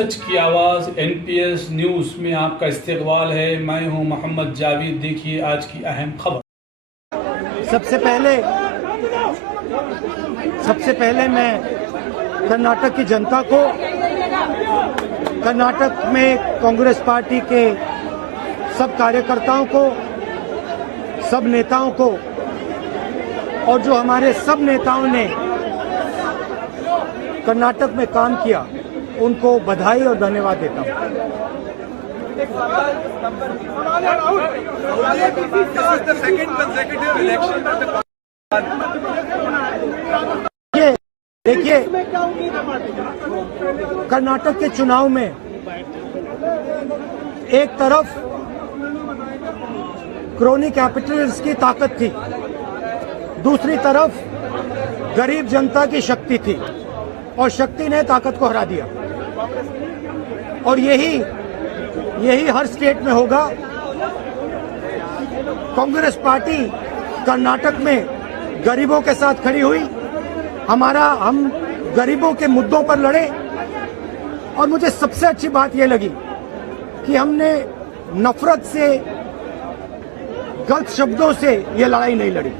सच की आवाज़ NPS news में आपका इस्तकबाल है। मैं हूं मोहम्मद जावेद। देखिए आज की अहम खबर। सबसे पहले मैं कर्नाटक की जनता को, कर्नाटक में कांग्रेस पार्टी के सब कार्यकर्ताओं को, सब नेताओं को और जो हमारे सब नेताओं ने कर्नाटक में काम किया उनको बधाई और धन्यवाद देता हूं। देखिए, कर्नाटक के चुनाव में एक तरफ क्रोनी कैपिटलिस्ट की ताकत थी, दूसरी तरफ गरीब जनता की शक्ति थी और शक्ति ने ताकत को हरा दिया। और यही हर स्टेट में होगा। कांग्रेस पार्टी कर्नाटक में गरीबों के साथ खड़ी हुई, हम गरीबों के मुद्दों पर लड़े। और मुझे सबसे अच्छी बात यह लगी कि हमने नफरत से, गलत शब्दों से ये लड़ाई नहीं लड़ी।